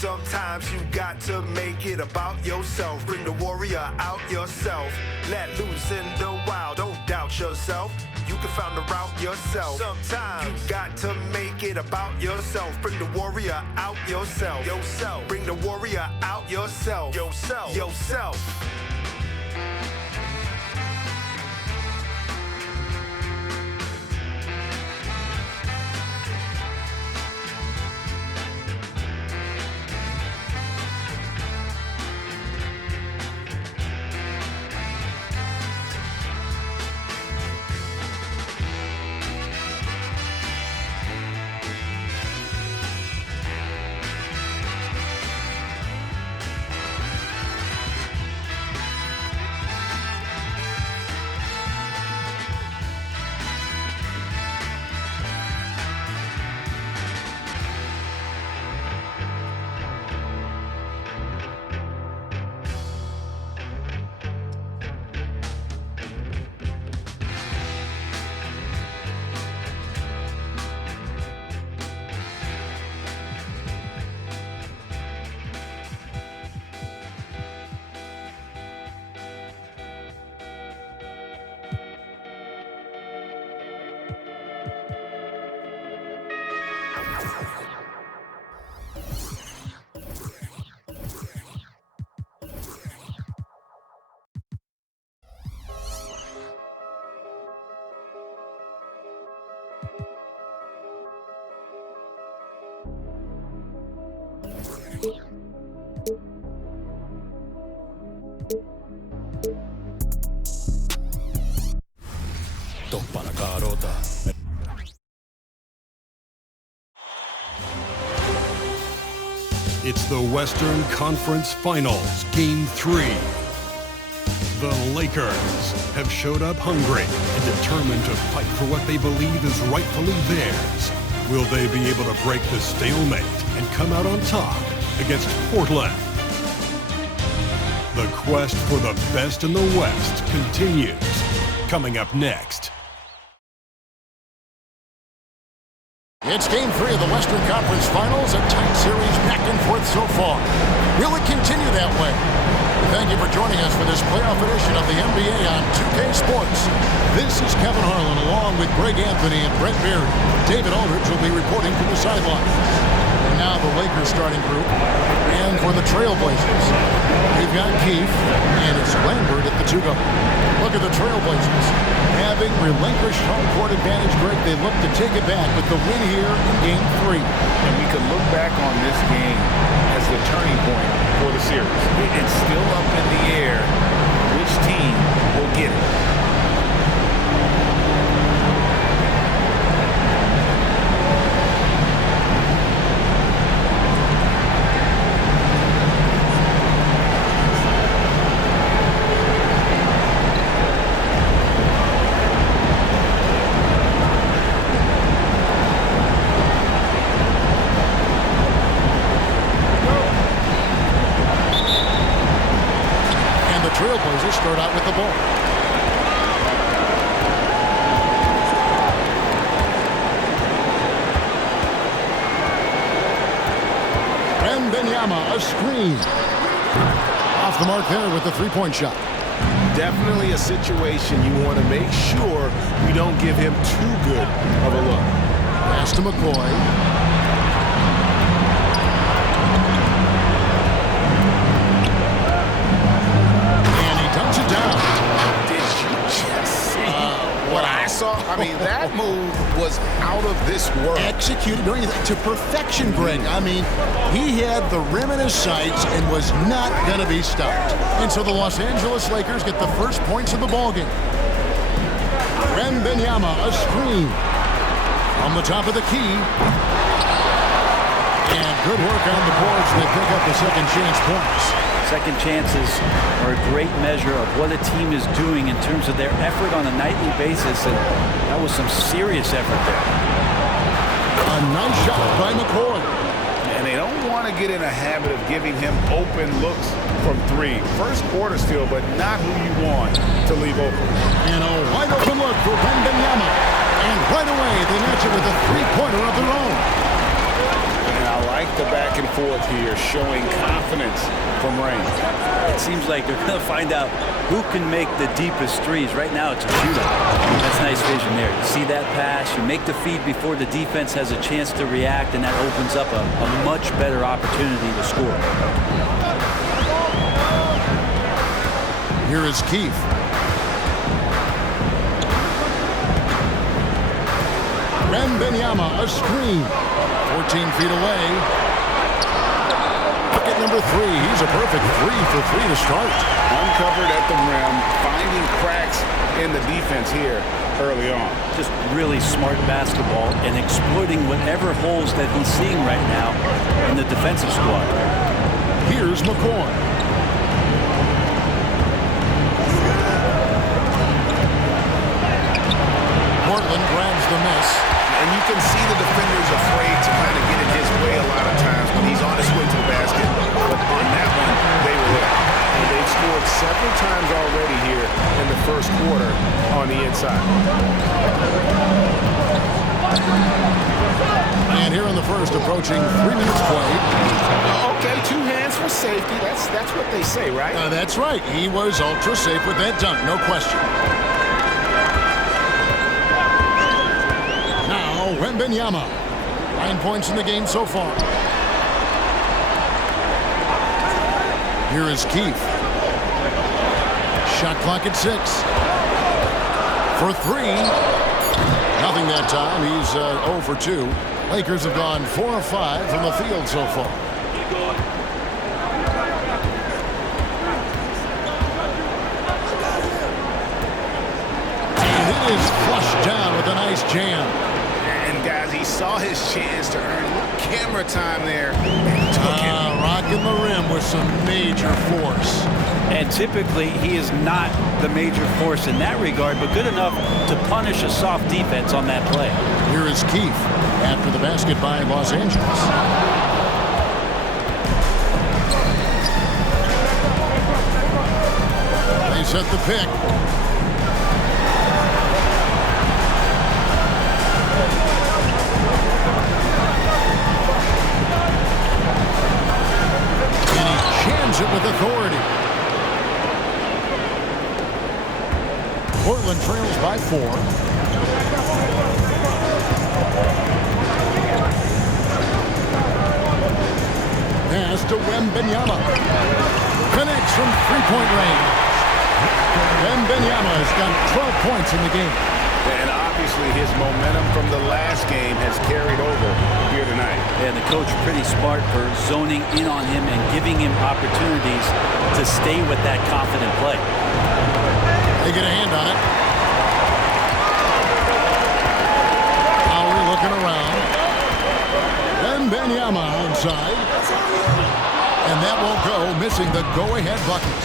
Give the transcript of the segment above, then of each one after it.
Sometimes you got to make it about yourself. Bring the warrior out yourself. Let loose in the wild. Don't doubt yourself. You can find the route yourself. Sometimes you got to make it about yourself. Bring the warrior out yourself. Yourself. Bring the warrior out yourself. Yourself. Yourself. Toppana Kaarota. It's the Western Conference Finals, Game 3. The Lakers have showed up hungry and determined to fight for what they believe is rightfully theirs. Will they be able to break the stalemate and come out on top against Portland? The quest for the best in the West continues. Coming up next. It's Game 3 of the Western Conference Finals, a tight series back and forth so far. Will it continue that way? Thank you for joining us for this playoff edition of the NBA on 2K Sports. This is Kevin Harlan along with Greg Anthony and Brett Berry. David Aldridge will be reporting from the sideline. And now the Lakers starting group. And for the Trailblazers, we've got Keefe, and it's Lambert at the 2-guard. Look at the Trailblazers. Having relinquished home court advantage, Greg, they look to take it back with the win here in Game 3. And we can look back on this game as the turning point for the series. It's still up in the air which team will get it. Trailblazers start out with the ball. Wembanyama, a screen. Off the mark there with the three-point shot. Definitely a situation you want to make sure you don't give him too good of a look. Pass to McCoy. I mean, that move was out of this world. Executed to perfection, Greg. I mean, he had the rim in his sights and was not going to be stopped. And so the Los Angeles Lakers get the first points of the ballgame. Wembanyama, a screen. On the top of the key. And good work on the boards. They pick up the second chance points. Second chances are a great measure of what a team is doing in terms of their effort on a nightly basis, and that was some serious effort there. A nice shot by McCoy. And they don't want to get in a habit of giving him open looks from three. First quarter still, but not who you want to leave open. And a wide open look for Wembanyama. And right away, they match it with a three-pointer of their own. And I like the back and forth here, showing confidence from Rain. It seems like they're going to find out who can make the deepest threes. Right now, it's a shootout. That's nice vision there. You see that pass, you make the feed before the defense has a chance to react, and that opens up a much better opportunity to score. Here is Keith. Wembanyama, a screen. 14 feet away. Bucket number 3. He's a perfect 3 for 3 to start. Uncovered at the rim, finding cracks in the defense here early on. Just really smart basketball and exploiting whatever holes that he's seeing right now in the defensive squad. Here's McCoy. Portland grabs the miss. And you can see the defenders afraid to kind of get in his way a lot of times when he's on his way to the basket. But on that one, they were there. And they've scored several times already here in the first quarter on the inside. And here in the first, approaching 3 minutes played. Okay, 2 hands for safety. That's what they say, right? That's right. He was ultra safe with that dunk, no question. Now, Wembanyama. 9 points in the game so far. Here is Keith. Shot clock at 6. For 3. Nothing that time. He's 0 for 2. Lakers have gone 4 of 5 from the field so far. And it is flushed down with a nice jam. And guys, he saw his chance to earn a little camera time there and took it. Rocking the rim with some major force. And typically, he is not the major force in that regard, but good enough to punish a soft defense on that play. Here is Keith after the basket by Los Angeles. They set the pick. And he jams it with authority. Portland trails by 4. Pass to Wembanyama. Connects from three-point range. Wembanyama has got 12 points in the game. And obviously his momentum from the last game has carried over here tonight. And the coach pretty smart for zoning in on him and giving him opportunities to stay with that confident play. They get a hand on it. Lowry looking around. Wembanyama inside. And that won't go, missing the go-ahead bucket.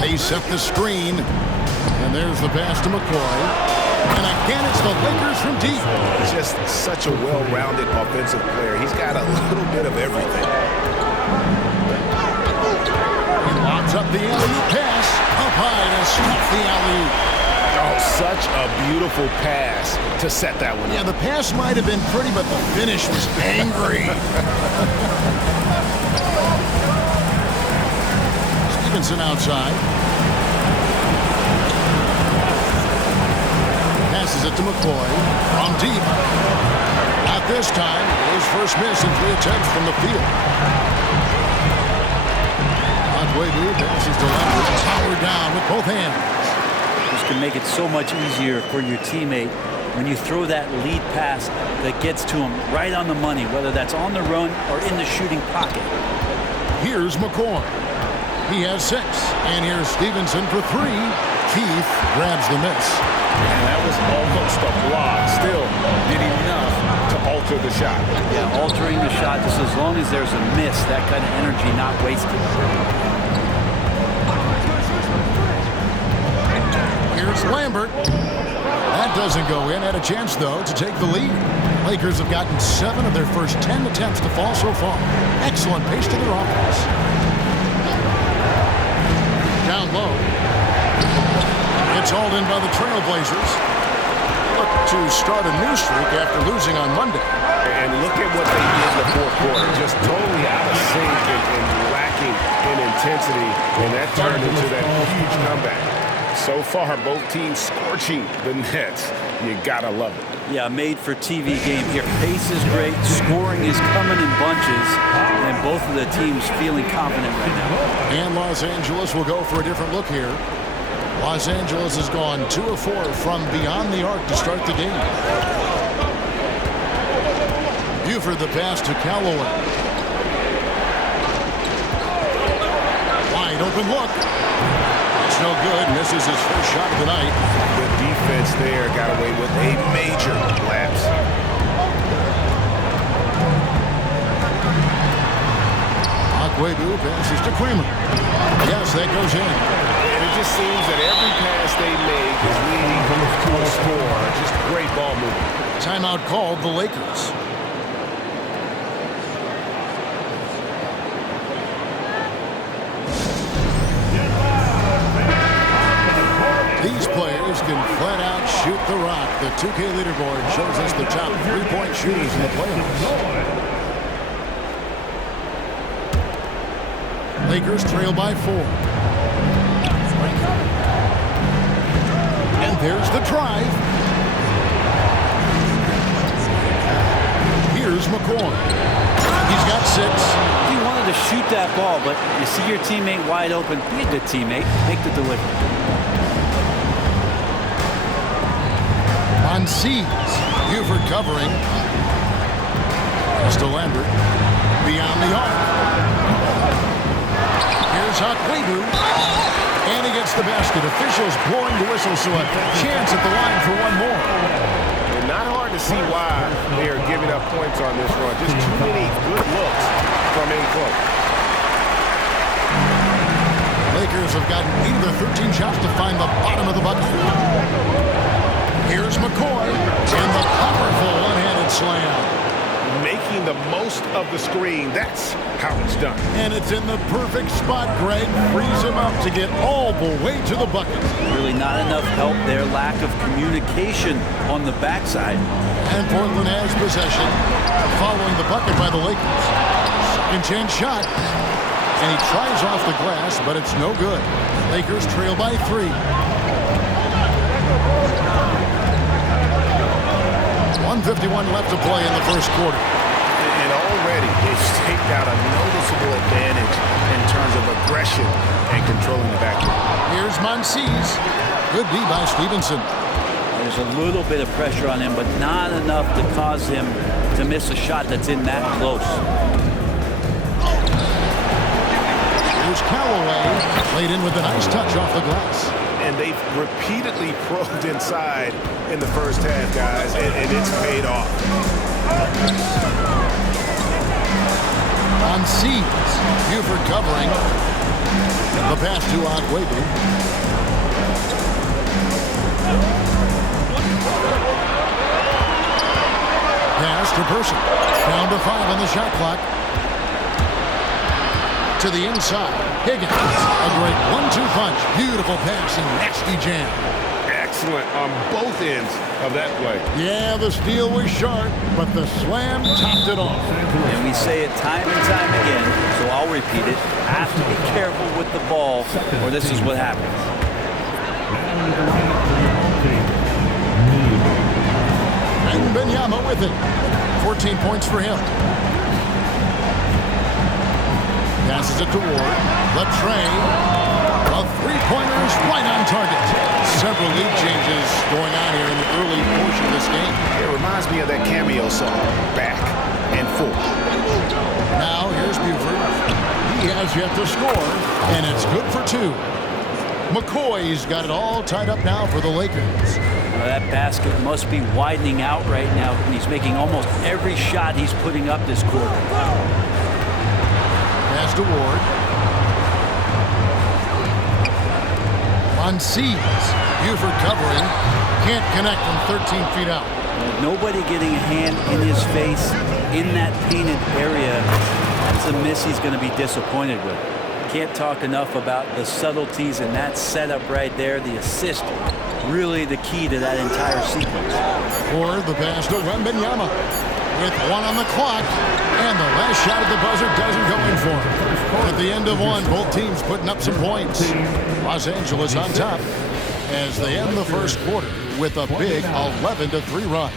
They set the screen. And there's the pass to McCoy. And again, it's the Lakers from deep. Just such a well-rounded offensive player. He's got a little bit of everything. He lobs up the alley-oop pass. Up high to stuff the alley-oop. Oh, such a beautiful pass to set that one. Yeah, the pass might have been pretty, but the finish was angry. Stevenson outside. Passes it to McCoy. From deep. Not this time. His first miss in 3 attempts from the field. Otway passes to Leonard. Power down with both hands. Can make it so much easier for your teammate when you throw that lead pass that gets to him right on the money, whether that's on the run or in the shooting pocket. Here's McCoy. He has 6. And here's Stevenson for 3. Keith grabs the miss. And that was almost a block. Still did enough to alter the shot. Yeah, altering the shot just as long as there's a miss, that kind of energy not wasted. Here's Lambert. That doesn't go in. Had a chance, though, to take the lead. Lakers have gotten 7 of their first 10 attempts to fall so far. Excellent pace to their offense. Down low. It's hauled in by the Trailblazers. Look, to start a new streak after losing on Monday. And look at what they did in the fourth quarter. Just totally out of sync and lacking in intensity. And that turned into that huge comeback. So far, both teams scorching the Nets. You gotta love it. Yeah, made-for-TV game here. Pace is great. Scoring is coming in bunches. And both of the teams feeling confident right now. And Los Angeles will go for a different look here. Los Angeles has gone 2 of 4 from beyond the arc to start the game. Buford the pass to Callaway. Wide open look. It's no good. Misses his first shot of the night. The defense there got away with a major lapse. Akwebu passes to Kramer. Yes, that goes in. And it just seems that every pass they make is leading to a score. Just great ball movement. Timeout called the Lakers. These players can flat out shoot the rock. The 2K leaderboard shows us the top 3-point shooters in the playoffs. Lakers trail by 4. And there's the drive. Here's McCoy. He's got 6. He wanted to shoot that ball, but you see your teammate wide open. Be a good teammate. Make the delivery. On Seas. Buford covering. Pass to Lambert. Beyond the arc. Here's Akwebu. And he gets the basket. Officials blowing the whistle, so a chance at the line for one more. And not hard to see why they are giving up points on this run. Just too many good looks from in close. Lakers have gotten 8 of their 13 shots to find the bottom of the bucket. Here's McCoy. And the powerful one-handed slam. Making the most of the screen. That's how it's done. And it's in the perfect spot. Greg frees him up to get all the way to the bucket. Really not enough help there. Lack of communication on the backside. And Portland has possession following the bucket by the Lakers. Second chance shot. And he tries off the glass, but it's no good. Lakers trail by 3. 1:51 left to play in the first quarter. And already they've staked out a noticeable advantage in terms of aggression and controlling the backcourt. Here's Monsees. Good D by Stevenson. There's a little bit of pressure on him, but not enough to cause him to miss a shot that's in that close. Here's Callaway. Laid in with a nice touch off the glass. And they've repeatedly probed inside in the first half, guys, and it's paid off. On Seas. Buford covering. The pass to Akwebu. Pass to Person. Down to 5 on the shot clock. To the inside. Higgins. A great 1-2 punch. Beautiful pass and nasty jam. Excellent on both ends of that play. Yeah, the steal was sharp, but the slam topped it off. And we say it time and time again, so I'll repeat it. Have to be careful with the ball, or this is what happens. And Benyama with it. 14 points for him. Passes it to Ward. The tray. The three-pointers right on target. Several lead changes going on here in the early portion of this game. It reminds me of that cameo song, Back and Forth. Now here's Buford. He has yet to score, and it's good for 2. McCoy's got it all tied up now for the Lakers. That basket must be widening out right now, and he's making almost every shot he's putting up this quarter. Pass to Ward. On Seas. Buford covering. Can't connect from 13 feet out. Nobody getting a hand in his face in that painted area. That's a miss he's going to be disappointed with. Can't talk enough about the subtleties in that setup right there. The assist really the key to that entire sequence. Or the pass to Wembanyama with 1 on the clock, and the last shot at the buzzer doesn't go in for him. At the end of 1, both teams putting up some points. Los Angeles on top as they end the first quarter with a big 11-3 run.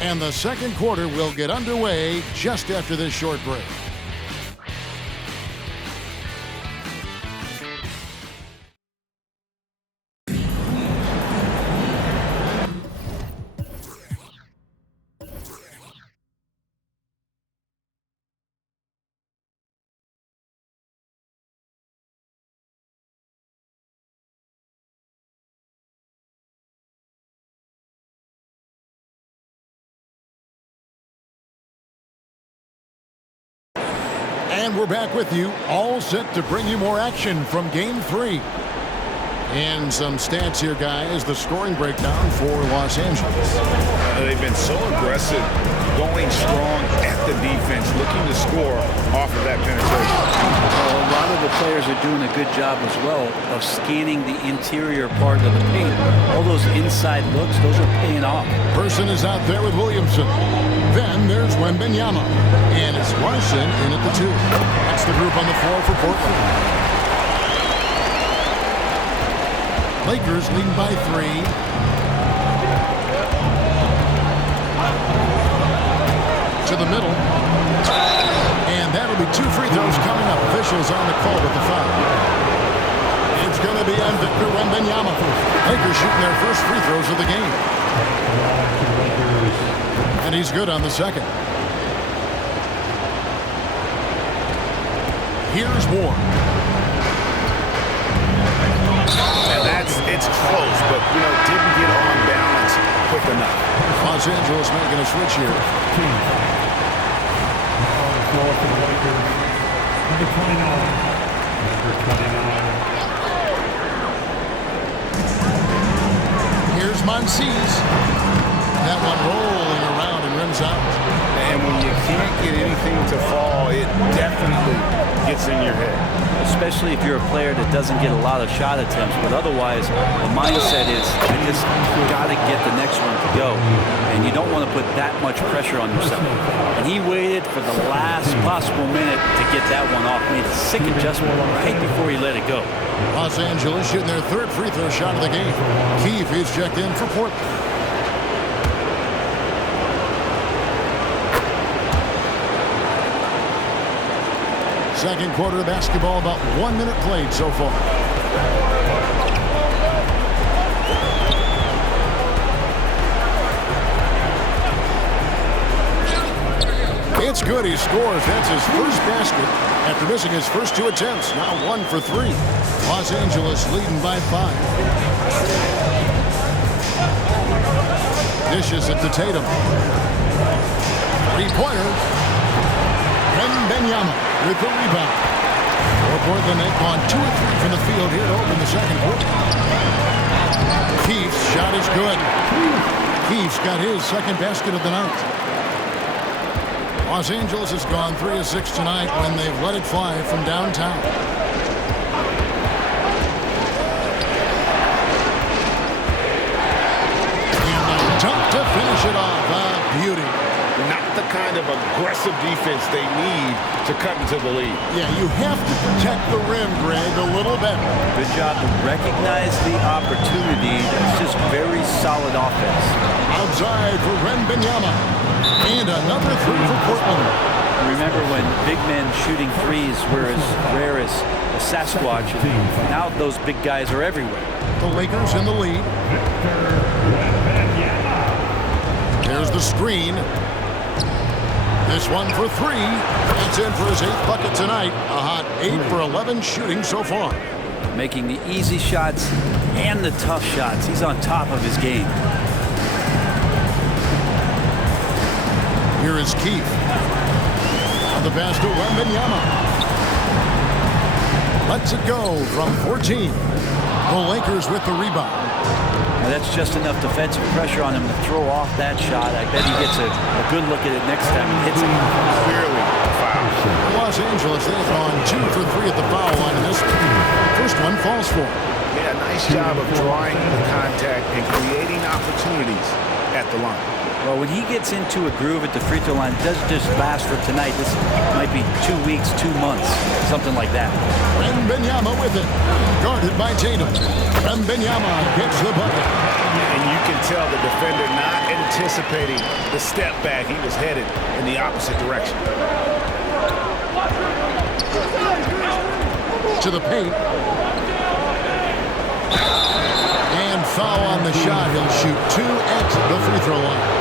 And the second quarter will get underway just after this short break. And we're back with you, all set to bring you more action from Game 3. And some stats here, guys. The scoring breakdown for Los Angeles. They've been so aggressive, going strong at the defense, looking to score off of that penetration. Well, a lot of the players are doing a good job as well of scanning the interior part of the paint. All those inside looks, those are paying off. Person is out there with Williamson. Then there's Wembanyama. And it's Larson in at the 2. That's the group on the floor for Portland. Lakers leading by 3. To the middle. And that'll be 2 free throws coming up. Officials on the call with the foul. It's going to be on Victor Wembanyama. Lakers shooting their first free throws of the game. And he's good on the second. Here's Ward. It's close, but, didn't get on balance quick enough. Los Angeles making a switch here. Here's Monsees. That one rolling around and rims out. And when you can't get anything to fall, it definitely gets in your head. Especially if you're a player that doesn't get a lot of shot attempts, but otherwise the mindset is I just got to get the next one to go, and you don't want to put that much pressure on yourself. And he waited for the last possible minute to get that one off, made a sick adjustment right before he let it go. Los Angeles shooting their third free throw shot of the game. Keefe is checked in for Portland. Second quarter of basketball, about 1 minute played so far. It's good. He scores. That's his first basket after missing his first 2 attempts. Now 1 for 3. Los Angeles leading by 5. Dishes it to Tatum. 3-pointer. Wembanyama with the rebound. For Portland, they've gone 2 of 3 from the field here to open the second quarter. Keefe's shot is good. Keefe's got his second basket of the night. Los Angeles has gone 3 of 6 tonight when they've let it fly from downtown. And a dunk to finish it off. A beauty. Not the kind of aggressive defense they need to cut into the lead. Yeah, you have to protect the rim, Greg, a little better. Good job to recognize the opportunity. That's just very solid offense. Outside for Wembanyama. And another 3 for Portland. Remember when big men shooting threes were as rare as a Sasquatch. Now those big guys are everywhere. The Lakers in the lead. There's the screen. This one for 3. It's in for his 8th bucket tonight. A hot 8 for 11 shooting so far. Making the easy shots and the tough shots. He's on top of his game. Here is Keefe. On the pass to Wembanyama. Lets it go from 14. The Lakers with the rebound. Now that's just enough defensive pressure on him to throw off that shot. I bet he gets a good look at it next time he hits it. Clearly a foul. Los Angeles, they've gone 2 for 3 at the foul line in this one. First one falls for him. Yeah, a nice job of drawing the contact and creating opportunities at the line. Well, when he gets into a groove at the free throw line, it doesn't just last for tonight. This might be 2 weeks, 2 months, something like that. Wembanyama with it. Guarded by Tatum. Wembanyama gets the bucket. And you can tell the defender not anticipating the step back. He was headed in the opposite direction. To the paint. And foul on the shot. He'll shoot 2 at the free throw line.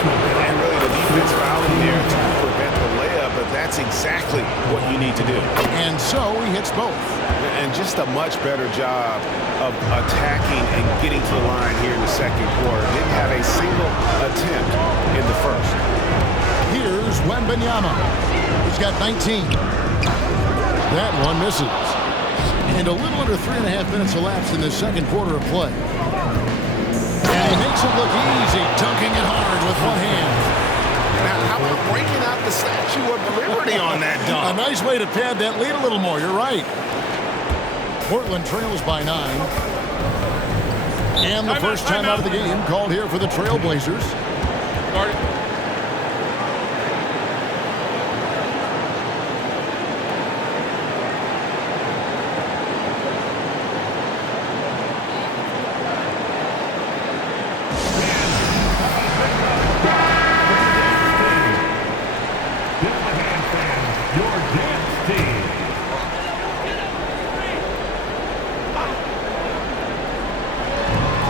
And really the defense fouling there to prevent the layup, but that's exactly what you need to do. And so he hits both. And just a much better job of attacking and getting to the line here in the second quarter. Didn't have a single attempt in the first. Here's Wembanyama. He's got 19. That one misses. And a little under 3.5 minutes elapsed in the second quarter of play. And he makes it look easy, dunking it hard with one hand. Now, how about breaking out the Statue of Liberty on that dunk? A nice way to pad that lead a little more. You're right. Portland trails by 9. And the first time out of the game called here for the Trailblazers.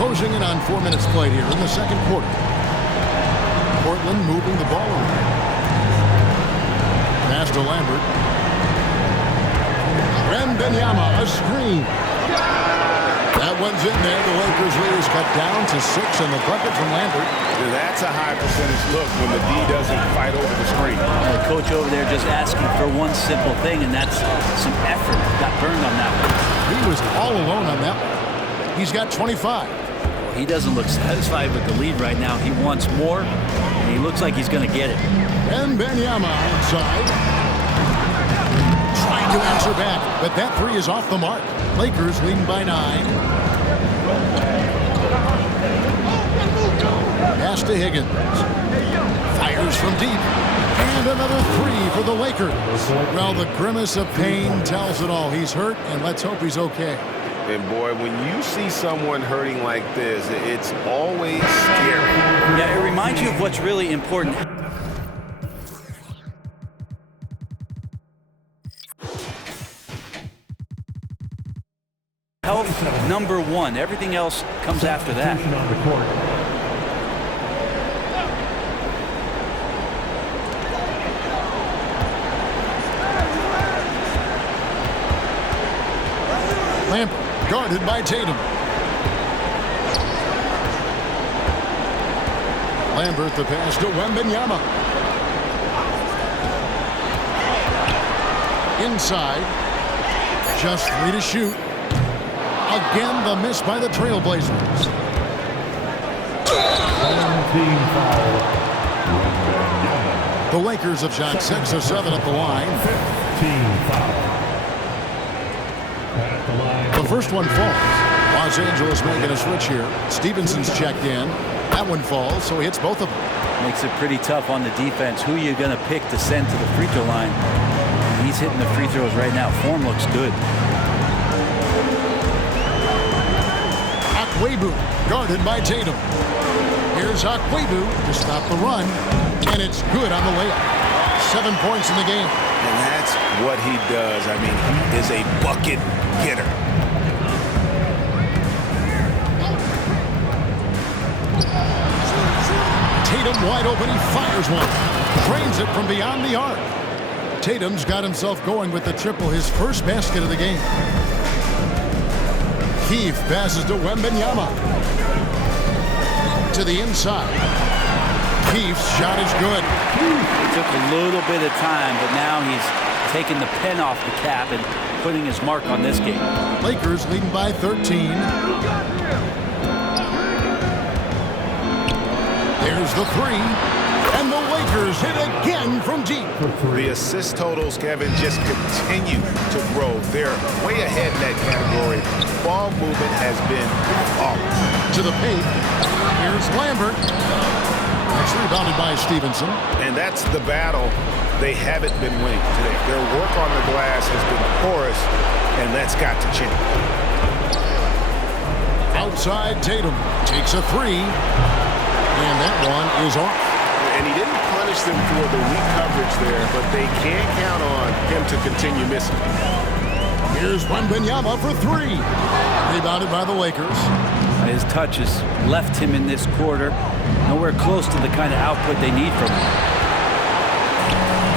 Closing in on 4 minutes played here in the second quarter. Portland moving the ball around. Pass to Lambert. Wembanyama, a screen. That one's in there. The Lakers lead is cut down to 6 and the bucket from Lambert. That's a high percentage look when the D doesn't fight over the screen. The coach over there just asking for one simple thing, and that's some effort. Got burned on that one. He was all alone on that one. He's got 25. He doesn't look satisfied with the lead right now. He wants more, and he looks like he's going to get it. Wembanyama outside. Trying to answer back, but that three is off the mark. Lakers leading by 9. Pass to Higgins. Fires from deep. And another three for the Lakers. Well, the grimace of pain tells it all. He's hurt, and let's hope he's okay. And boy, when you see someone hurting like this, it's always scary. Yeah, it reminds you of what's really important. Health, number one. Everything else comes after that. Lambert guarded by Tatum. Lambert the pass to Wembanyama. Inside. Just 3 to shoot. Again, the miss by the Trailblazers. The Lakers have shot 6 of 7 at the line. The first one falls. Los Angeles making a switch here. Stevenson's checked in. That one falls, so he hits both of them. Makes it pretty tough on the defense. Who are you going to pick to send to the free throw line? He's hitting the free throws right now. Form looks good. Akwebu guarded by Tatum. Here's Akwebu to stop the run, and it's good on the layup. 7 points in the game. And that's what he does. I mean, he is a bucket getter. Tatum wide open. He fires one. Drains it from beyond the arc. Tatum's got himself going with the triple, his first basket of the game. Keefe passes to Wembanyama. To the inside. Keefe's shot is good. It took a little bit of time, but now he's taking the pen off the cap and putting his mark on this game. Lakers leading by 13. There's the three. And the Lakers hit again from deep. The assist totals, Kevin, just continue to grow. They're way ahead in that category. Ball movement has been flawless. To the paint. Here's Lambert. That's rebounded by Stevenson. And that's the battle they haven't been winning today. Their work on the glass has been porous, and that's got to change. Outside, Tatum takes a three. And that one is off. And he didn't punish them for the weak coverage there, but they can't count on him to continue missing. Here's Wembanyama for three. Rebounded by the Lakers. His touch has left him in this quarter nowhere close to the kind of output they need from him.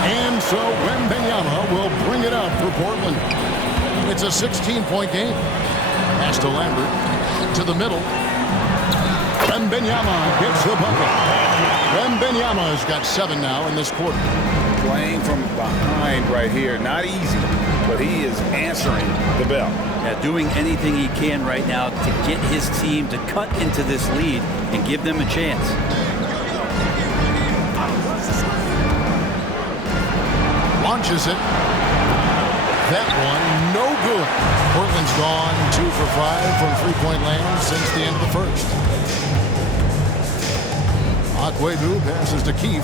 And so Wembanyama will bring it up for Portland. It's a 16-point game. Pass to Lambert. To the middle. Wembanyama gets the bucket. Wembanyama has got 7 now in this quarter. Playing from behind right here. Not easy, but he is answering the bell. Yeah, doing anything he can right now to get his team to cut into this lead and give them a chance. Launches it. That one, no good. Portland's gone 2 for 5 from three-point land since the end of the first. Akwebu passes to Keith.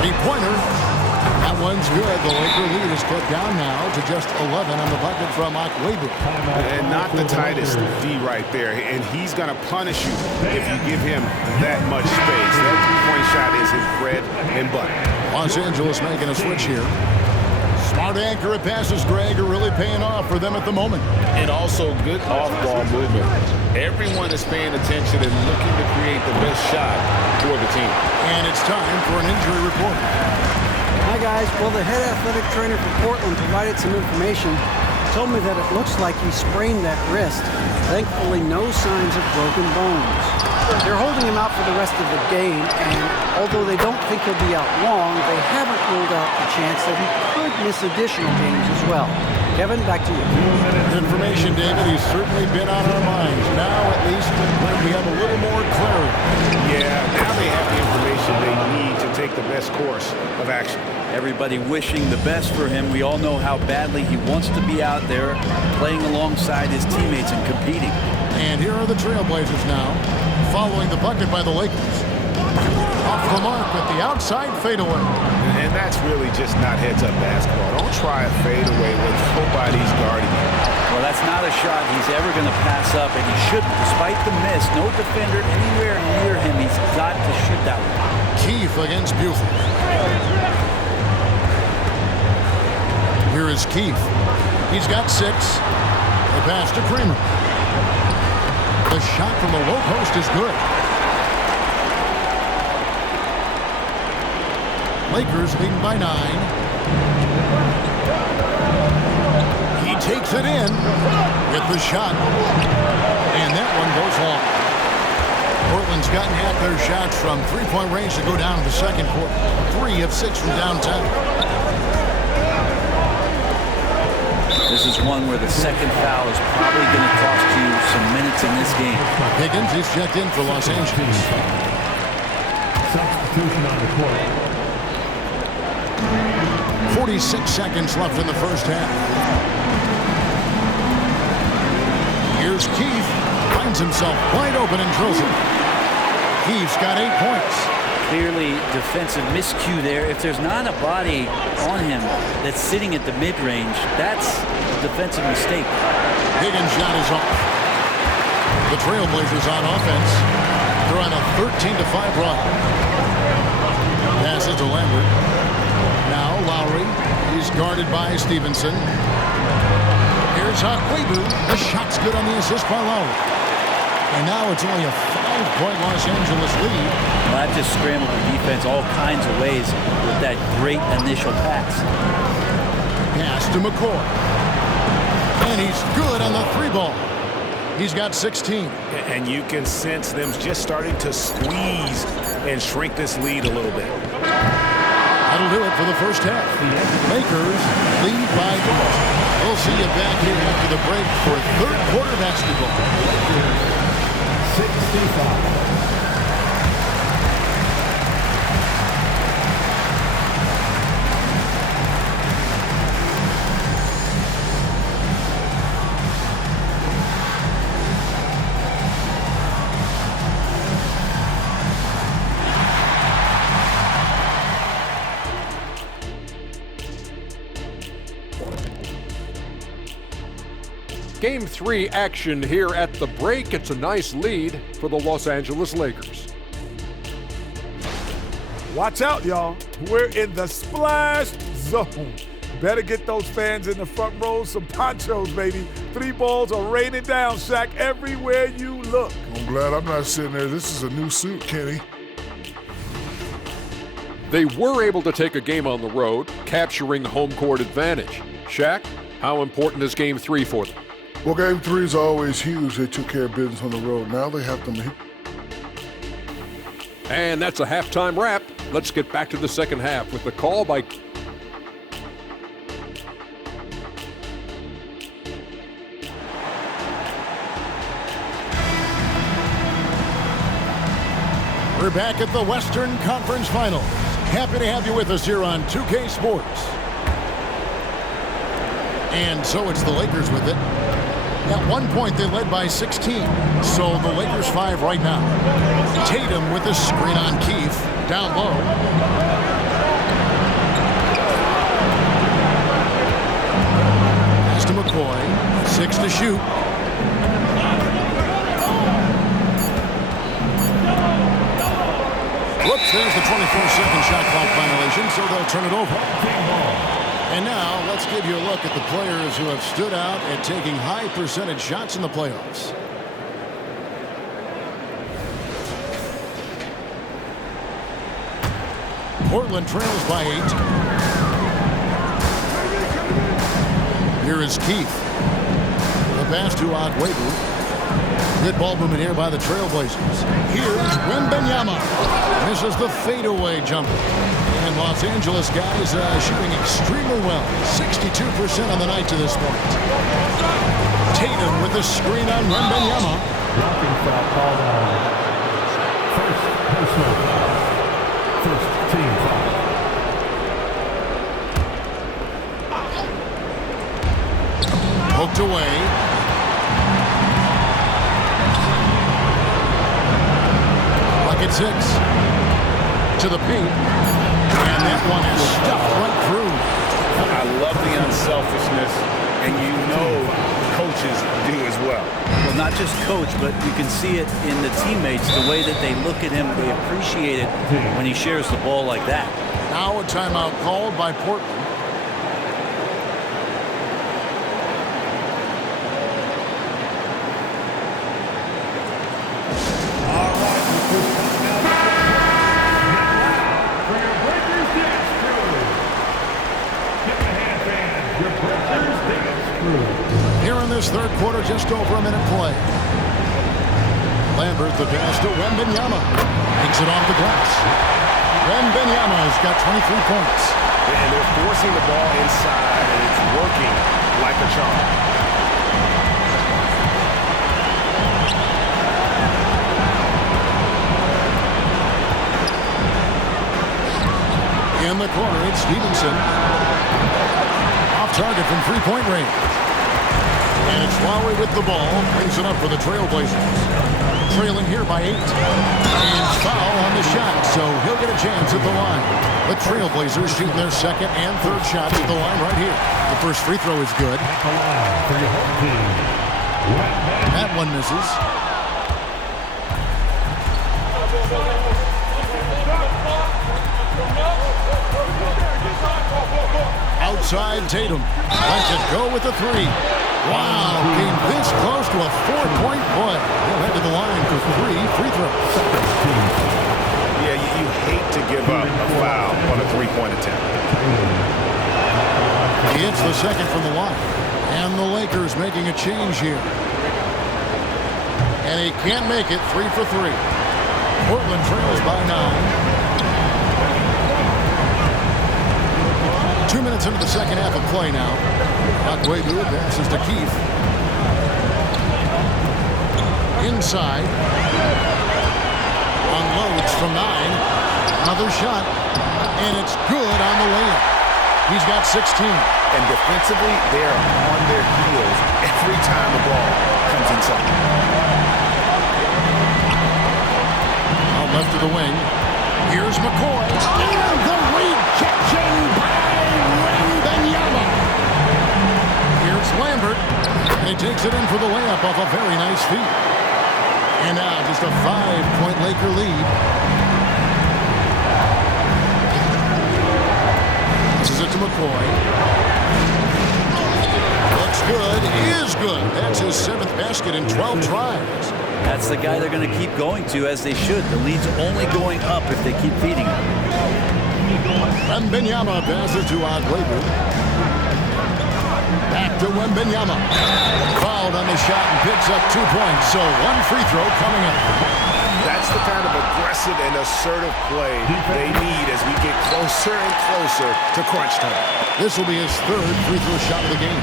Three-pointer. That one's good. The Laker lead is cut down now to just 11 on the bucket from Akwebu. And not the tightest D right there. And he's going to punish you if you give him that much space. That three-point shot is his bread and butter. Los Angeles making a switch here. Smart accurate passes, Greg, are really paying off for them at the moment. And also good off-ball movement. Everyone is paying attention and looking to create the best shot for the team. And it's time for an injury report. Hi, guys. Well, the head athletic trainer for Portland provided some information. Told me that it looks like he sprained that wrist. Thankfully, no signs of broken bones. They're holding him out for the rest of the game, and although they don't think he'll be out long, they haven't ruled out the chance that he could miss additional games as well. Kevin, back to you. Information, David. He's certainly been on our minds. Now, at least, we have a little more clarity. Yeah, now they have the information they need to take the best course of action. Everybody wishing the best for him. We all know how badly he wants to be out there playing alongside his teammates and competing. And here are the Trailblazers now, following the bucket by the Lakers. Off the mark with the outside fadeaway. And that's really just not heads-up basketball. Don't try a fadeaway when nobody's guarding you. Well, that's not a shot he's ever going to pass up, and he shouldn't. Despite the miss, no defender anywhere near him. He's got to shoot that one. Keith against Buford. Here is Keith. He's got 6. The pass to Creamer. The shot from the low post is good. Lakers leading by 9. He takes it in with the shot. And that one goes long. Portland's gotten half their shots from three-point range to go down in the second quarter. 3 of 6 from downtown. This is one where the second foul is probably going to cost you some minutes in this game. Higgins is checked in for Los Angeles. Substitution on the court. 46 seconds left in the first half. Here's Keith. Finds himself wide open and drills it. Keith's got 8 points. Clearly defensive miscue there. If there's not a body on him that's sitting at the mid-range, that's a defensive mistake. Higgins' shot is off. The Trailblazers on offense. They're on a 13-5 run. Passes to Lambert. Now Lowry. He's guarded by Stevenson. Here's Akwebu. The shot's good on the assist by Lowry. And now it's only a 5-point Los Angeles lead. Well, that just scrambled the defense all kinds of ways with that great initial pass. Pass to McCoy. And he's good on the 3-ball. He's got 16. And you can sense them just starting to squeeze and shrink this lead a little bit. That'll do it for the first half. Lakers lead by 8. We'll see you back here after the break for third quarter basketball. 65. Game 3 action here at the break. It's a nice lead for the Los Angeles Lakers. Watch out, y'all. We're in the splash zone. Better get those fans in the front row some ponchos, baby. 3 balls are raining down, Shaq, everywhere you look. I'm glad I'm not sitting there. This is a new suit, Kenny. They were able to take a game on the road, capturing home court advantage. Shaq, how important is Game 3 for them? Well, Game 3 is always huge. They took care of business on the road. Now they have to make. And that's a halftime wrap. Let's get back to the second half with the call by... We're back at the Western Conference Finals. Happy to have you with us here on 2K Sports. And so it's the Lakers with it. At one point, they led by 16. So the Lakers 5 right now. Tatum with a screen on Keith. Down low. Pass to McCoy. 6 to shoot. Whoops, there's the 24-second shot clock violation, so they'll turn it over. And now, let's give you a look at the players who have stood out at taking high percentage shots in the playoffs. Portland trails by 8. Here is Keith. The pass to Agüero. Good ball movement here by the Trailblazers. Here's Wembanyama. Misses the fadeaway jumper. And Los Angeles guys shooting extremely well. 62% on the night to this point. Tatum with the screen on Wembanyama. Blocking foul called on. First personal foul. First team foul. Poked away. Bucket 6. To the paint. And that one is stuffed right through. I love the unselfishness, and you know coaches do as well. Well, not just coach, but you can see it in the teammates, the way that they look at him. They appreciate it when he shares the ball like that. Now a timeout called by Portland. Third quarter, just over a minute play. Lambert, the pass to Wembanyama. Takes it off the glass. Wembanyama has got 23 points. And they're forcing the ball inside, and it's working like a charm. In the corner, it's Stevenson. Off target from three-point range. And it's Lowry with the ball. Brings it up for the Trailblazers. Trailing here by 8. And foul on the shot, so he'll get a chance at the line. The Trailblazers shooting their second and third shots at the line right here. The first free throw is good. That one misses. Outside Tatum. Lets it go with the 3. Wow, came this close to a 4-point play. He'll head to the line for 3 free throws. Yeah, you hate to give up a foul on a three-point attempt. He hits the second from the line. And the Lakers making a change here. And he can't make it. 3 for 3. Portland trails by 9. 2 minutes into the second half of play now. Agüero passes to Keith. Inside. Unloads from 9. Another shot. And it's good on the layup. He's got 16. And defensively, they are on their heels every time the ball comes inside. Out left of the wing. Here's McCoy. And the rejection by Wembanyama. Here's Lambert. And he takes Banks it in for the layup off a very nice feed. And now just a 5-point Laker lead. This is it to McCoy. Looks good, is good. That's his 7th basket in 12 tries. That's the guy they're going to keep going to, as they should. The lead's only going up if they keep feeding him. Wembanyama passes to Aguero. Back to Wembanyama. Fouled on the shot and picks up 2 points. So 1 free throw coming up. That's the kind of aggressive and assertive play they need as we get closer and closer to crunch time. This will be his 3rd free throw shot of the game.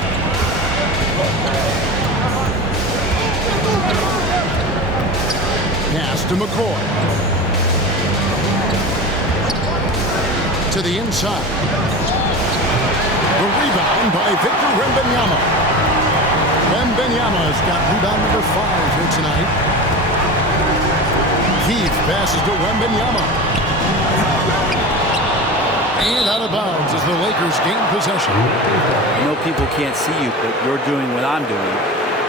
Pass to McCoy. To the inside. The rebound by Victor Wembanyama. Wembanyama's got rebound number 5 here tonight. Keith passes to Wembanyama. And out of bounds as the Lakers gain possession. I know people can't see you, but you're doing what I'm doing.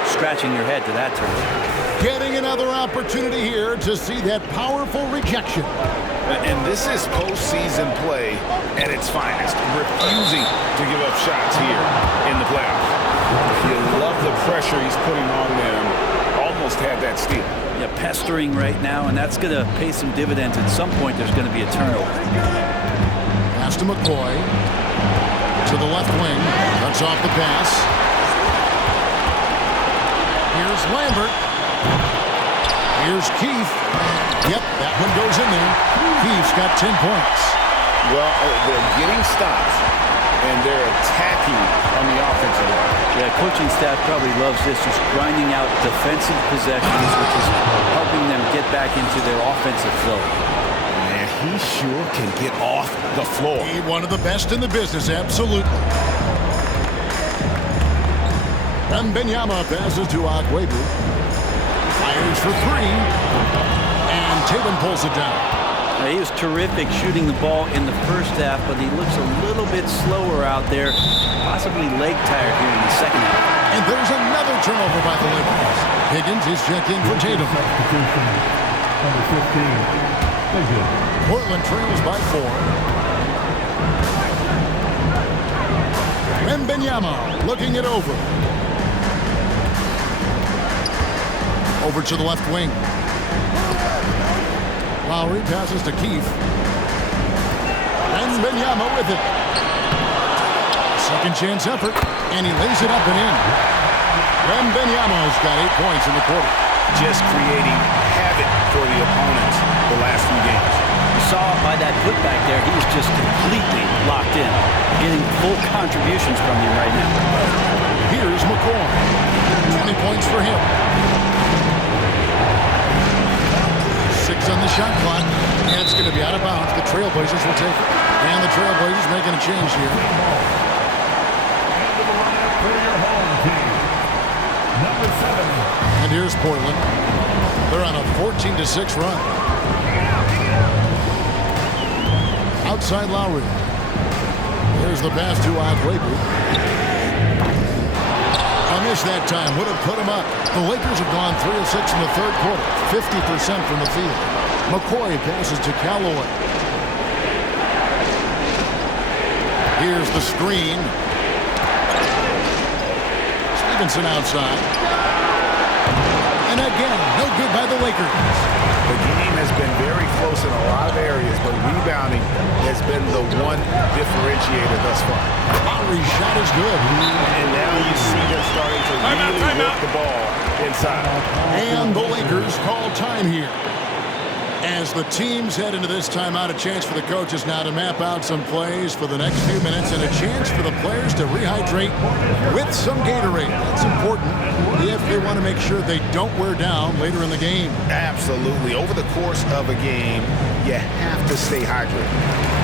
Scratching your head to that turn. Getting another opportunity here to see that powerful rejection. And this is postseason play at its finest. Refusing to give up shots here in the playoffs. You love the pressure he's putting on them. Almost had that steal. Yeah, pestering right now, and that's going to pay some dividends. At some point, there's going to be a turnover. Pass to McCoy. To the left wing. Cuts off the pass. Here's Lambert. Here's Keith. Yep, that one goes in there. Keith's got 10 points. Well, they're getting stops, and they're attacking on the offensive line. Yeah, coaching staff probably loves this, just grinding out defensive possessions, which is helping them get back into their offensive flow. Man, he sure can get off the floor. He's one of the best in the business, absolutely. Wembanyama passes to Aguero. Fires for 3. And Tatum pulls it down. Now, he was terrific shooting the ball in the first half, but he looks a little bit slower out there, possibly leg tired here in the second half. And there's another turnover by the Lakers. Higgins is checked in for Tatum. Number 15. Portland trails by 4. Wembanyama looking it over. Over to the left wing. Lowry passes to Keith. Wembanyama with it. Second chance effort, and he lays it up and in. Wembanyama's got 8 points in the quarter. Just creating havoc for the opponents the last few games. You saw by that putback there, he was just completely locked in, getting full contributions from him right now. Here's McCoy. 20 points for him. 6 on the shot clock, and it's going to be out of bounds. The Trailblazers will take it. And the Trailblazers making a change here. Number 7. And here's Portland. They're on a 14-6 run. Outside Lowry. There's the pass to Aguero. I missed that time. Would have put him up. The Lakers have gone 3 of 6 in the third quarter. 50% from the field. McCoy passes to Callaway. Here's the screen. Stevenson outside. And again, no good by the Lakers. The game has been very close in a lot of areas, but rebounding has been the one differentiator thus far. Lowry's shot is good. And now you see them starting to really work the ball inside. And the Lakers call time here. As the teams head into this timeout, a chance for the coaches now to map out some plays for the next few minutes and a chance for the players to rehydrate with some Gatorade. That's important if they want to make sure they don't wear down later in the game. Absolutely. Over the course of a game, you have to stay hydrated.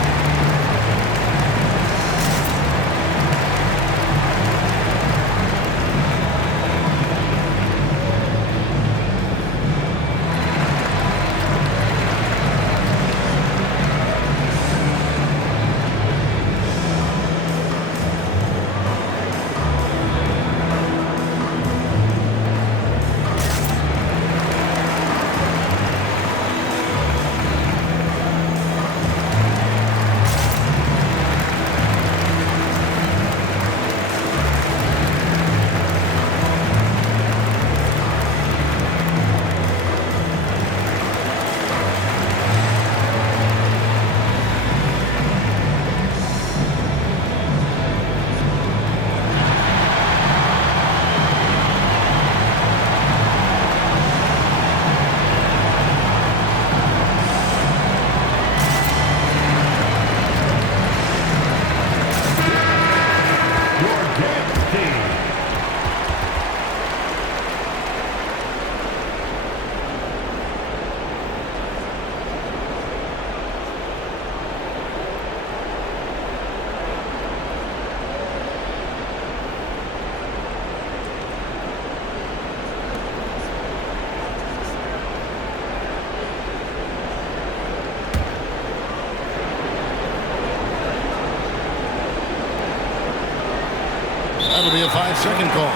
That'll be a 5-second call.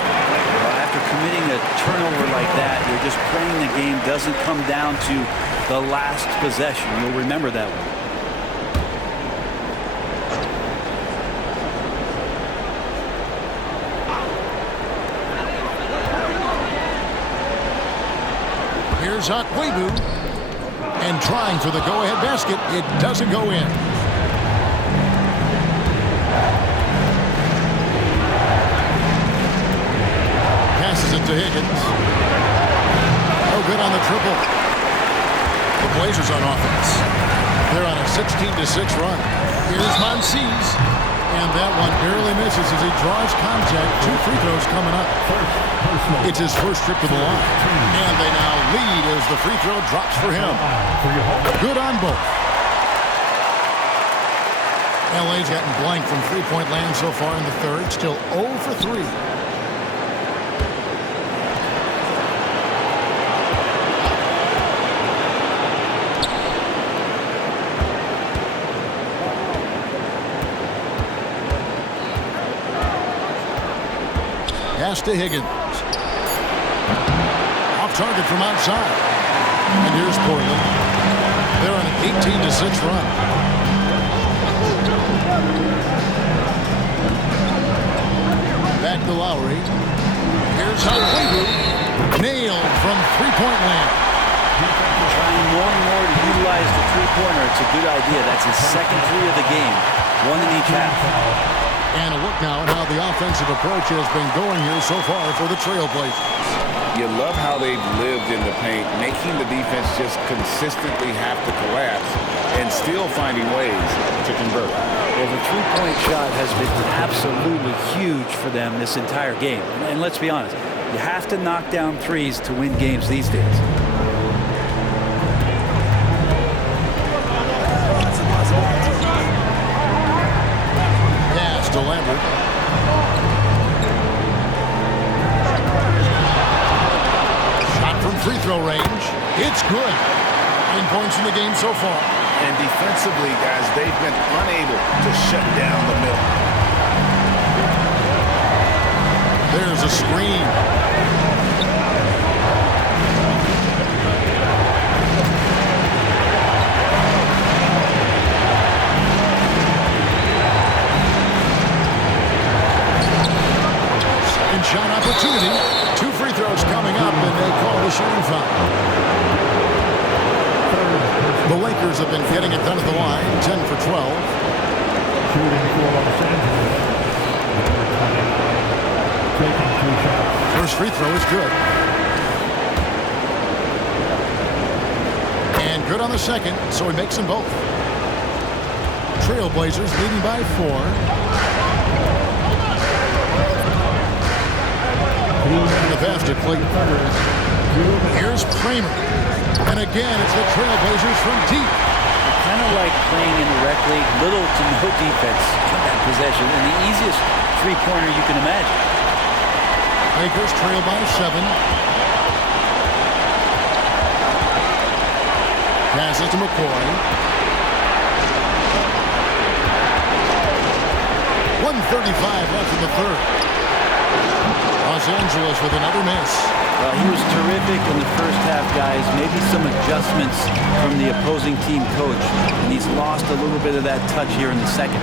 After committing a turnover like that, you're just praying the game doesn't come down to the last possession. You'll remember that one. Here's Akwebu. And trying for the go-ahead basket. It doesn't go in. Passes it to Higgins. No good on the triple. The Blazers on offense. They're on a 16-6 run. Here's Monsees. And that one barely misses as he draws contact. 2 free throws coming up. It's his first trip to the line. And they now lead as the free throw drops for him. Good on both. LA's gotten blank from three-point land so far in the third. Still 0 for 3. Pass to Higgins. Off target from outside. And here's Portland. They're on an 18-6 run. Back to Lowry. Here's Akwebu. Nailed from three-point land. Trying more and more to utilize the three-pointer. It's a good idea. That's his second three of the game. One in each half. And a look now at how the offensive approach has been going here so far for the Trailblazers. You love how they've lived in the paint, making the defense just consistently have to collapse and still finding ways to convert. Well, the three-point shot has been absolutely huge for them this entire game. And let's be honest, you have to knock down threes to win games these days. To Lambert. Shot from free throw range. It's good. 9 points in the game so far. And defensively, guys, they've been unable to shut down the middle. There's a screen. Shot opportunity. 2 free throws coming up, and they call the shooting foul. The Lakers have been getting it done at the line, 10 for 12. Shooting for Los Angeles. Taking 2 shots. First free throw is good. And good on the second, so he makes them both. Trailblazers leading by 4. The pass to Clayton. Here's Kramer. And again, it's the Trailblazers from deep. Kind of like playing in the rec league, little to no defense on that possession, and the easiest three-pointer you can imagine. Lakers trail by 7. Passes to McCoy. 1:35 left in the third. Los Angeles with another miss. He was terrific in the first half, guys. Maybe some adjustments from the opposing team coach, and he's lost a little bit of that touch here in the second.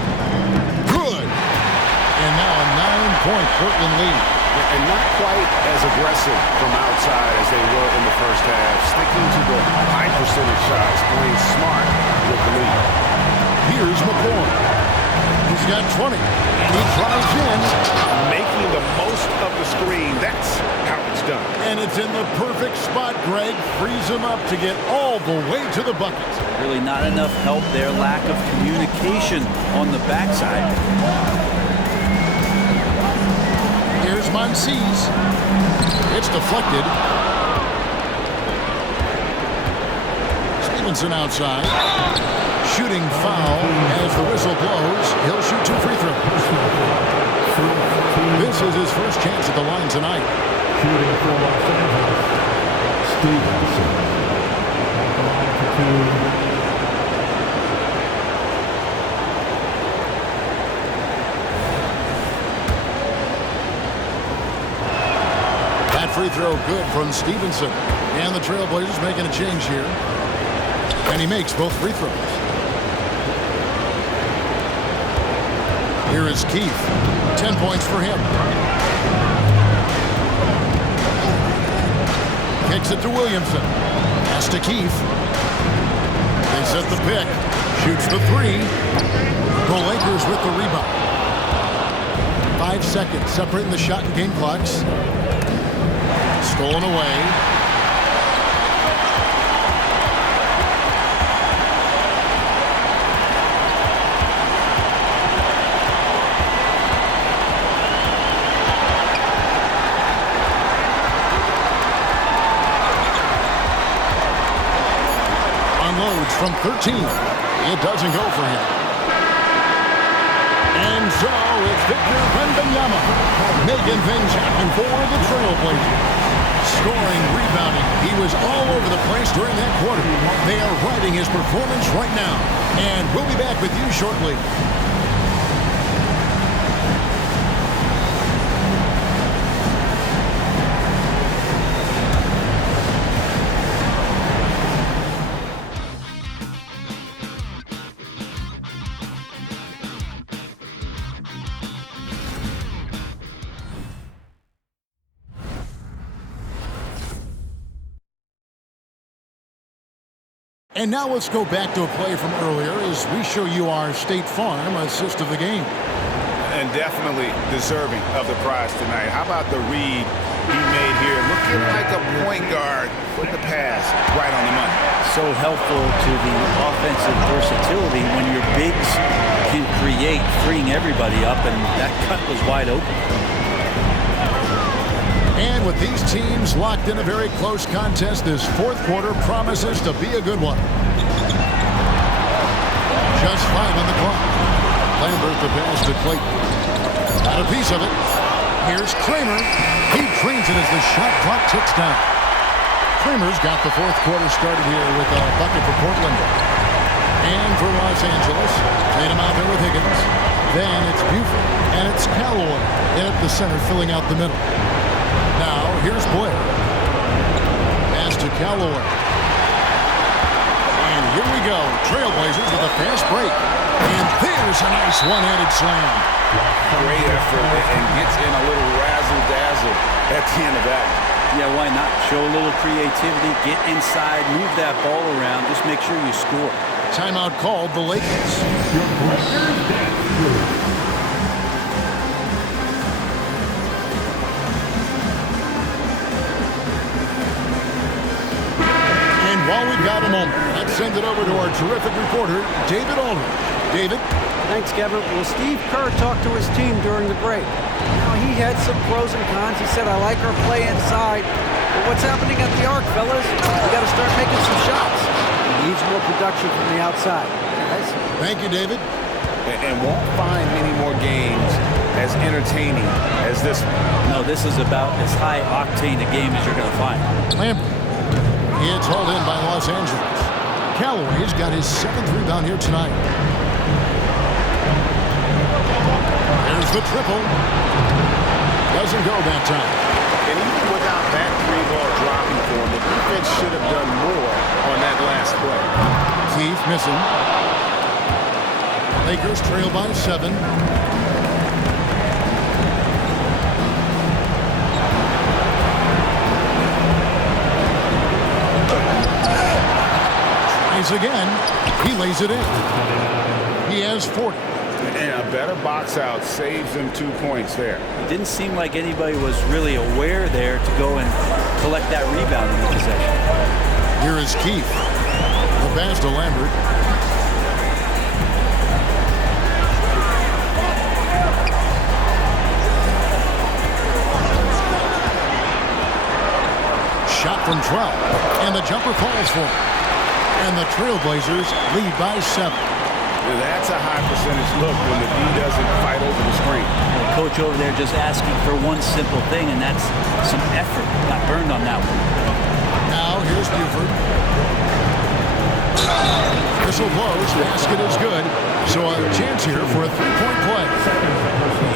Good. And now a 9-point Portland lead. And not quite as aggressive from outside as they were in the first half. Sticking to the high percentage shots, playing smart with the lead. Here's McCoy. He's got 20. And he drives in. Making the most of the screen. That's how it's done. And it's in the perfect spot, Greg. Frees him up to get all the way to the bucket. Really not enough help there. Lack of communication on the backside. Here's Monsees. It's deflected. Stevenson outside. Shooting foul as the whistle blows. He'll shoot 2 free throws. This is his first chance at the line tonight. Shooting for Los Angeles. Stevenson. At the line for 2. That free throw good from Stevenson. And the Trailblazers making a change here. And he makes both free throws. Here is Keith. 10 points for him. Kicks it to Williamson. Pass to Keith. They set the pick. Shoots the three. The Lakers with the rebound. 5 seconds separating the shot and game clocks. Stolen away. Unloads from 13. It doesn't go for him. And so it's Victor Wembanyama making things happen for the Trailblazers. Scoring, rebounding. He was all over the place during that quarter. They are riding his performance right now. And we'll be back with you shortly. And now let's go back to a play from earlier as we show you our State Farm assist of the game. And definitely deserving of the prize tonight. How about the read he made here? Looking like a point guard with the pass right on the money. So helpful to the offensive versatility when your bigs can create, freeing everybody up, and that cut was wide open. And with these teams locked in a very close contest, this fourth quarter promises to be a good one. Just 5 on the clock. Lambert the pass to Clayton. Got a piece of it. Here's Kramer. He drains it as the shot clock ticks down. Kramer's got the fourth quarter started here with a bucket for Portland. And for Los Angeles, made him out there with Higgins. Then it's Buford, and it's Callaway in at the center, filling out the middle. Now, here's Blair. Pass to Callaway. And here we go. Trailblazers with a fast break. And there's a nice one-handed slam. Great effort and gets in a little razzle-dazzle at the end of that one. Yeah, why not? Show a little creativity, get inside, move that ball around, just make sure you score. Timeout called the Lakers. While we've got a moment, let's send it over to our terrific reporter, David Aldridge. David? Thanks, Kevin. Well, Steve Kerr talked to his team during the break. Now, he had some pros and cons. He said, I like our play inside. But what's happening at the arc, fellas? We got to start making some shots. He needs more production from the outside. Guys? Thank you, David. And won't find many more games as entertaining as this one. No, this is about as high octane a game as you're going to find. Lambert. It's hauled in by Los Angeles. Callaway's got his 7th rebound here tonight. There's the triple. Doesn't go that time. And even without that 3-ball dropping for him, the defense should have done more on that last play. Keith missing. Lakers trail by 7. Again, he lays it in. He has 40. And a better box out saves him 2 points there. It didn't seem like anybody was really aware there to go and collect that rebound in the possession. Here is Keith. The pass to Lambert. Shot from 12. And the jumper falls for him. And the Trailblazers lead by 7. That's a high percentage look when the D doesn't fight over the screen. The coach over there just asking for one simple thing, and that's some effort. Got burned on that one. Now here's Buford. Whistle blows. Basket is good. So a chance here for a 3-point play.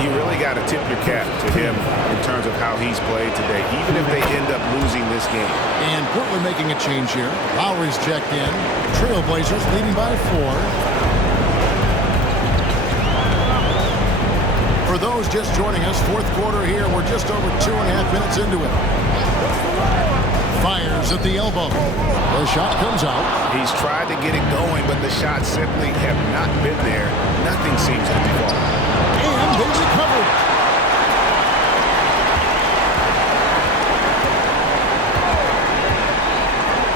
You really got to tip your cap to him in terms of of how he's played today, even if they end up losing this game. And Portland making a change here. Lowry's checked in. Trailblazers leading by 4. For those just joining us, fourth quarter here. We're just over 2.5 minutes into it. Fires at the elbow. The shot comes out. He's tried to get it going, but the shots simply have not been there. Nothing seems to be falling. And they recovered.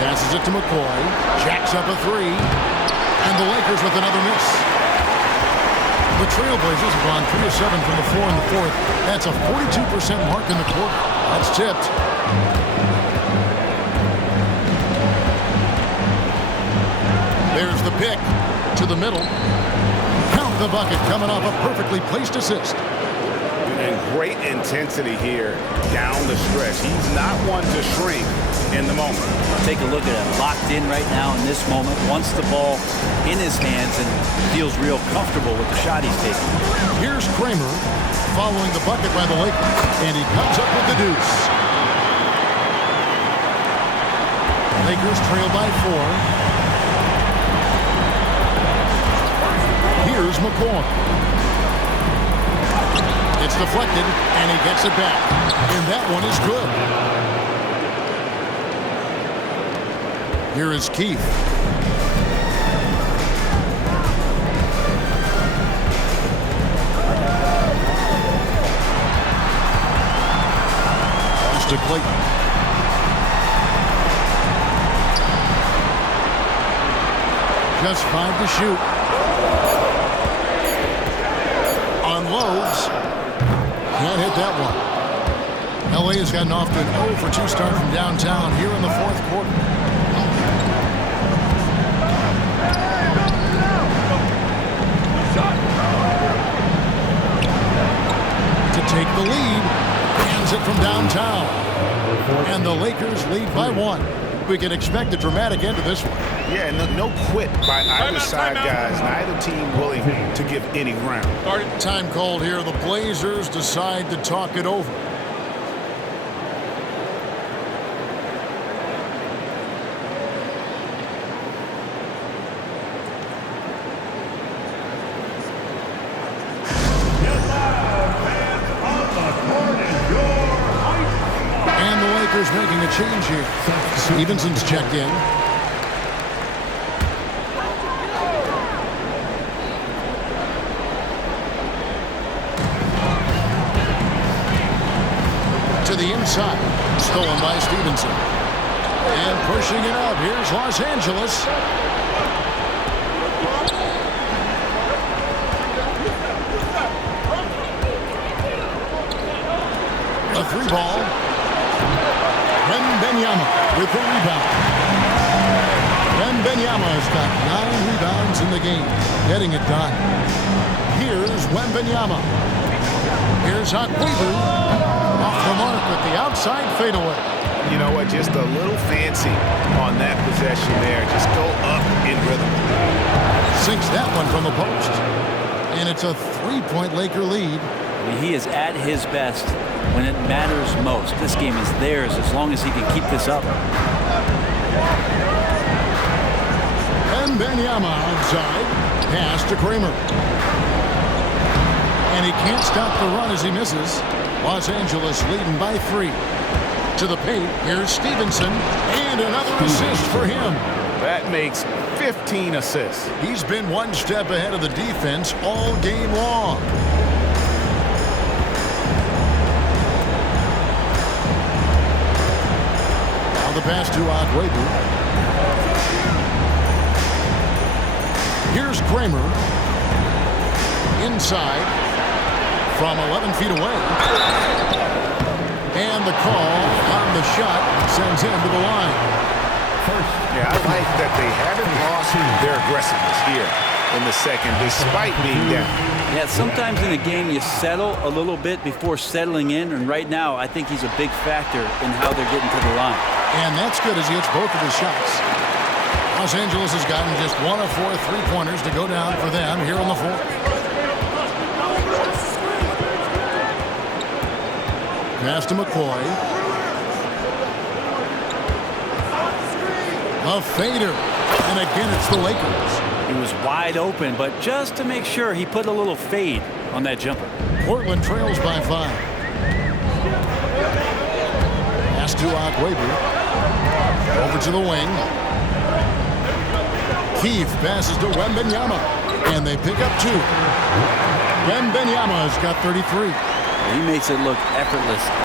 Passes it to McCoy. Jacks up a 3. And the Lakers with another miss. The Trailblazers have gone 3 of 7 from the floor in the fourth. That's a 42% mark in the quarter. That's tipped. There's the pick to the middle. Count the bucket coming off a perfectly placed assist. And great intensity here down the stretch. He's not one to shrink in the moment. Take a look at him. Locked in right now in this moment. Wants the ball in his hands and feels real comfortable with the shot he's taking. Here's Kramer following the bucket by the Lakers. And he comes up with the deuce. Lakers trail by 4. Here's McCoy. It's deflected, and he gets it back. And that one is good. Here is Keith. Pass to Clayton. Just 5 to shoot. Unloads. Can't hit that one. LA has gotten off to an 0 for 2 start from downtown here in the fourth quarter. To take the lead. Hands it from downtown. And the Lakers lead by 1. We can expect a dramatic end to this one. Yeah, no quit by either side, guys. Neither team willing to give any ground. Time called here. The Blazers decide to talk it over. And the Lakers making a change here. Stevenson's checked in. To the inside. Stolen by Stevenson. And pushing it up. Here's Los Angeles. A 3-ball. Wembanyama with the rebound. Wembanyama has got 9 rebounds in the game. Getting it done. Here's Wembanyama. Here's Akwebu. Off the mark with the outside fadeaway. You know what? Just a little fancy on that possession there. Just go up in rhythm. Sinks that one from the post. And it's a 3-point Laker lead. I mean, he is at his best when it matters most. This game is theirs as long as he can keep this up. Wembanyama outside. Pass to Kramer. And he can't stop the run as he misses. Los Angeles leading by 3. To the paint, here's Stevenson. And another assist for him. That makes 15 assists. He's been one step ahead of the defense all game long. Now the pass to Akwebu. Here's Kramer. Inside. From 11 feet away. And the call on the shot sends him to the line. Yeah, I like that they haven't lost their aggressiveness here in the second, despite being down. Yeah, sometimes in a game you settle a little bit before settling in, and right now I think he's a big factor in how they're getting to the line. And that's good as he hits both of his shots. Los Angeles has gotten just 1 of 4 3-pointers to go down for them here in the fourth. Pass to McCoy. A fader. And again, it's the Lakers. He was wide open, but just to make sure, he put a little fade on that jumper. Portland trails by 5. Pass to Agüero. Over to the wing. Keith passes to Wembanyama. And they pick up 2. Wembanyama has got 33. He makes it look effortless